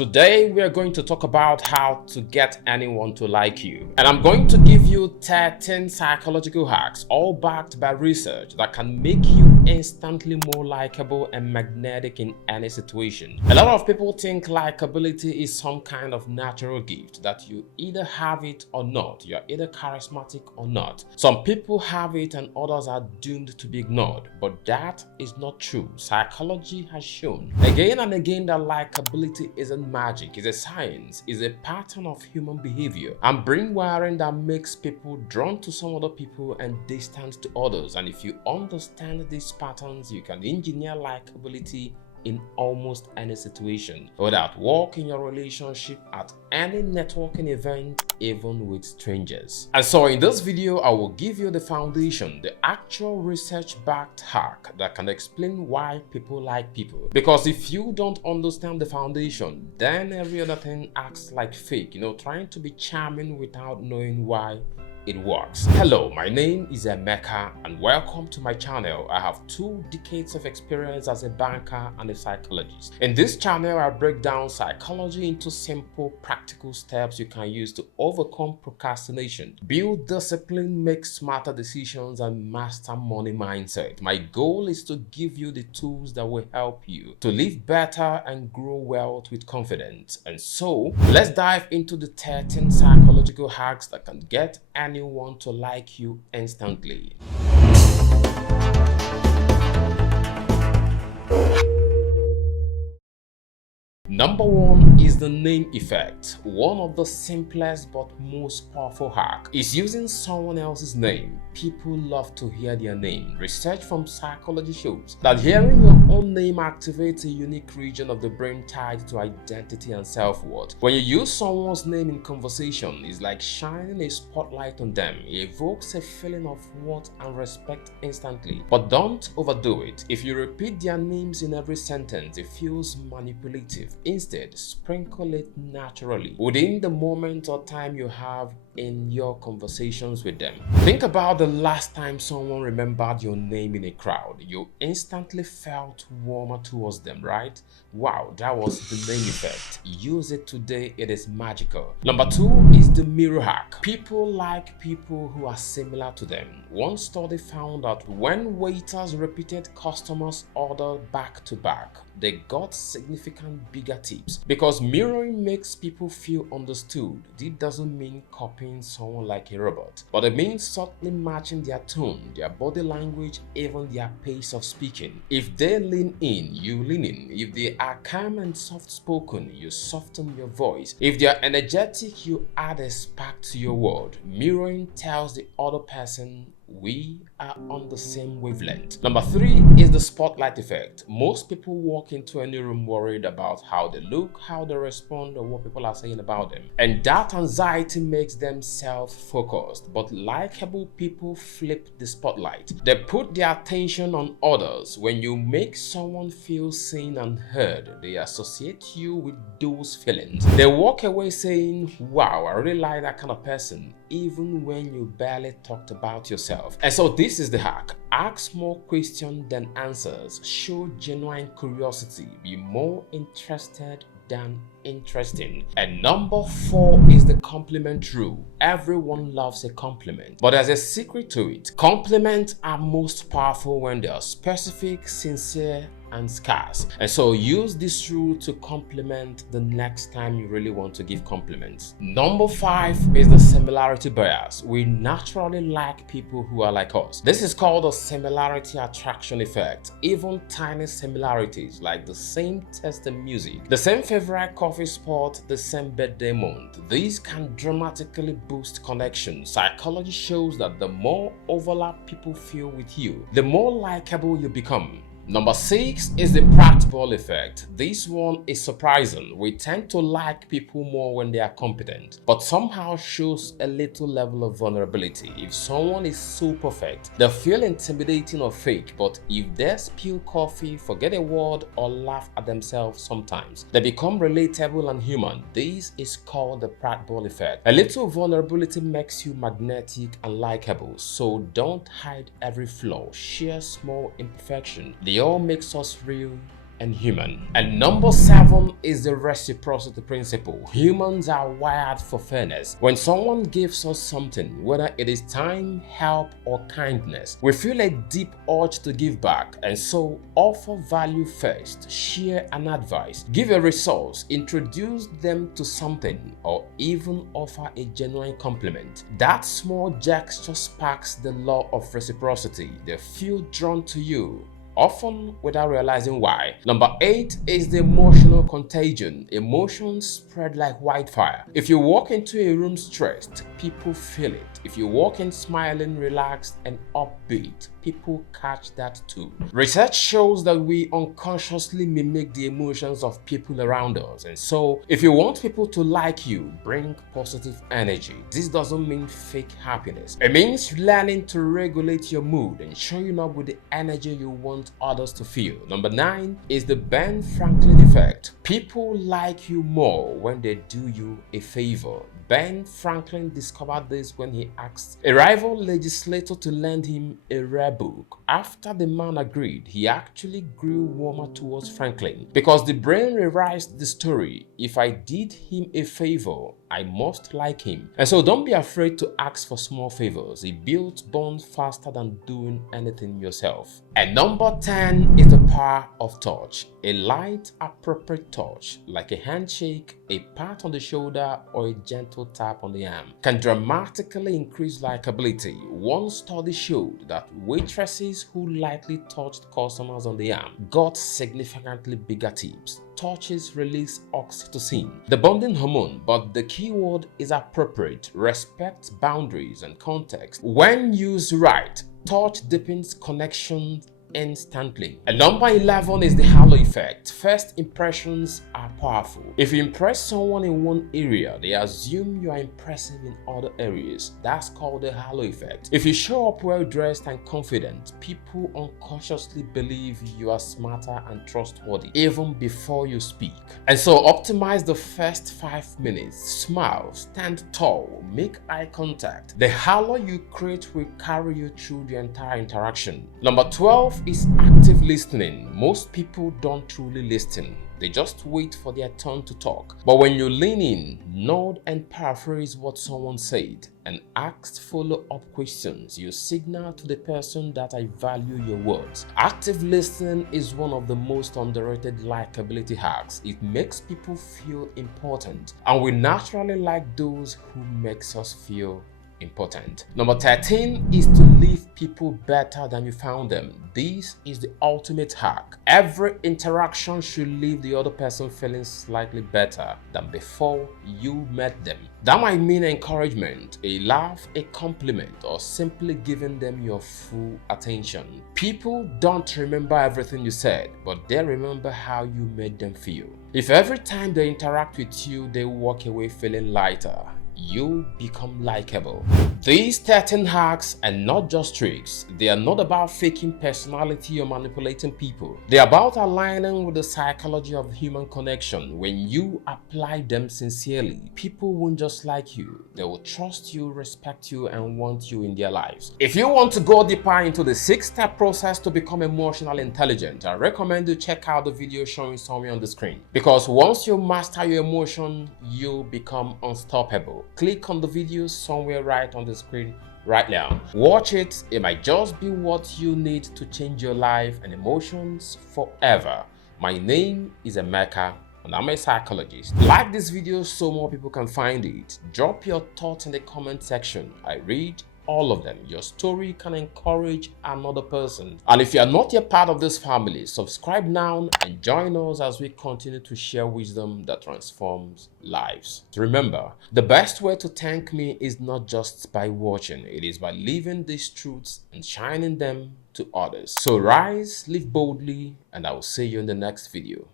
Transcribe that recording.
Today we are going to talk about how to get anyone to like you. And I'm going to give you 13 psychological hacks, all backed by research, that can make you instantly more likable and magnetic in any situation. A lot of people think likability is some kind of natural gift that you either have it or not. You're either charismatic or not. Some people have it and others are doomed to be ignored, but that is not true. Psychology has shown again and again that likability isn't magic, it's a science, it's a pattern of human behavior and brain wiring that makes people drawn to some other people and distant to others. And if you understand these patterns, you can engineer likability in almost any situation, whether at work, in your relationship, at any networking event, even with strangers. And so in this video, I will give you the foundation, the actual research-backed hack that can explain why people like people. Because if you don't understand the foundation, then every other thing acts like fake, trying to be charming without knowing why it works. Hello, my name is Emeka and welcome to my channel. I have 2 decades of experience as a banker and a psychologist. In this channel, I break down psychology into simple, practical steps you can use to overcome procrastination, build discipline, make smarter decisions, and master money mindset. My goal is to give you the tools that will help you to live better and grow wealth with confidence. And so, let's dive into the 13 psychological hacks that can get anyone to like you instantly. Number 1 is the name effect. One of the simplest but most powerful hacks is using someone else's name. People love to hear their name. Research from psychology shows that hearing your own name activates a unique region of the brain tied to identity and self-worth. When you use someone's name in conversation, it's like shining a spotlight on them. It evokes a feeling of worth and respect instantly. But don't overdo it. If you repeat their names in every sentence, it feels manipulative. Instead, sprinkle it naturally within the moment or time you have in your conversations with them. Think about the last time someone remembered your name in a crowd. You instantly felt warmer towards them, right? Wow, that was the name effect. Use it today, it is magical. Number 2 is the mirror hack. People like people who are similar to them. One study found that when waiters repeated customers' order back to back, they got significant bigger tips because mirroring makes people feel understood. This doesn't mean copying someone like a robot, but it means subtly matching their tone, their body language, even their pace of speaking. If they lean in, you lean in. If they are calm and soft-spoken, you soften your voice. If they are energetic, you add a spark to your word. Mirroring tells the other person we are on the same wavelength. Number 3 is the spotlight effect. Most people walk into any room worried about how they look, how they respond, or what people are saying about them. And that anxiety makes them self-focused. But likable people flip the spotlight. They put their attention on others. When you make someone feel seen and heard, they associate you with those feelings. They walk away saying, wow, I really like that kind of person, even when you barely talked about yourself. And so this is the hack. Ask more questions than answers. Show genuine curiosity. Be more interested than interesting. And number 4 is the compliment rule. Everyone loves a compliment, but there's a secret to it. Compliments are most powerful when they are specific, sincere, and scarce. And so use this rule to compliment the next time you really want to give compliments. Number 5 is the similarity bias. We naturally like people who are like us. This is called the similarity attraction effect. Even tiny similarities like the same taste in music, the same favorite coffee spot, the same birthday month, these can dramatically boost connection. Psychology shows that the more overlap people feel with you, the more likable you become. Number 6 is the Pratt Ball effect. This one is surprising. We tend to like people more when they are competent, but somehow shows a little level of vulnerability. If someone is so perfect, they feel intimidating or fake, but if they spill coffee, forget a word, or laugh at themselves sometimes, they become relatable and human. This is called the Pratt Ball effect. A little vulnerability makes you magnetic and likable, so don't hide every flaw. Share small imperfection. They all makes us real and human. And number 7 is the reciprocity principle. Humans are wired for fairness. When someone gives us something, whether it is time, help, or kindness, we feel a deep urge to give back, and so offer value first, share an advice, give a resource, introduce them to something, or even offer a genuine compliment. That small gesture sparks the law of reciprocity. They feel drawn to you, often without realizing why. Number 8 is the emotional contagion. Emotions spread like wildfire. If you walk into a room stressed, people feel it. If you walk in smiling, relaxed, and upbeat, people catch that too. Research shows that we unconsciously mimic the emotions of people around us, and so if you want people to like you, bring positive energy. This doesn't mean fake happiness. It means learning to regulate your mood and showing up with the energy you want others to feel. Number 9 is the Ben Franklin effect. People like you more when they do you a favor. Ben Franklin discovered this when he asked a rival legislator to lend him a rare book. After the man agreed, he actually grew warmer towards Franklin because the brain rewrites the story. If I did him a favor, I must like him. And so don't be afraid to ask for small favors. It builds bonds faster than doing anything yourself. And number 10 is the power of touch. A light, appropriate touch, like a handshake, a pat on the shoulder, or a gentle tap on the arm, can dramatically increase likability. One study showed that waitresses who lightly touched customers on the arm got significantly bigger tips. Touches release oxytocin, the bonding hormone, but the key word is appropriate. Respect boundaries and context. When used right, touch deepens connections instantly. And number 11 is the halo effect. First impressions are powerful. If you impress someone in one area, they assume you are impressive in other areas. That's called the halo effect. If you show up well dressed and confident, people unconsciously believe you are smarter and trustworthy even before you speak. And so optimize the first 5 minutes. Smile, stand tall, make eye contact. The halo you create will carry you through the entire interaction. Number 12 is active listening. Most people don't truly listen. They just wait for their turn to talk. But when you lean in, nod and paraphrase what someone said, and ask follow-up questions, you signal to the person that I value your words. Active listening is one of the most underrated likability hacks. It makes people feel important, and we naturally like those who makes us feel important. Number 13 is to leave people better than you found them. This is the ultimate hack. Every interaction should leave the other person feeling slightly better than before you met them. That might mean encouragement, a laugh, a compliment, or simply giving them your full attention. People don't remember everything you said, but they remember how you made them feel. If every time they interact with you, they walk away feeling lighter, you become likable. These 13 hacks are not just tricks. They are not about faking personality or manipulating people. They are about aligning with the psychology of human connection. When you apply them sincerely, people won't just like you. They will trust you, respect you, and want you in their lives. If you want to go deeper into the 6-step process to become emotionally intelligent, I recommend you check out the video showing somewhere on the screen. Because once you master your emotion, you become unstoppable. Click on the video somewhere right on the screen right now. Watch it. It might just be what you need to change your life and emotions forever. My name is Emeka and I'm a psychologist. Like this video so more people can find it. Drop your thoughts in the comment section. I read all of them. Your story can encourage another person. And if you are not yet part of this family, subscribe now and join us as we continue to share wisdom that transforms lives. Remember, the best way to thank me is not just by watching, it is by living these truths and shining them to others. So rise, live boldly, and I will see you in the next video.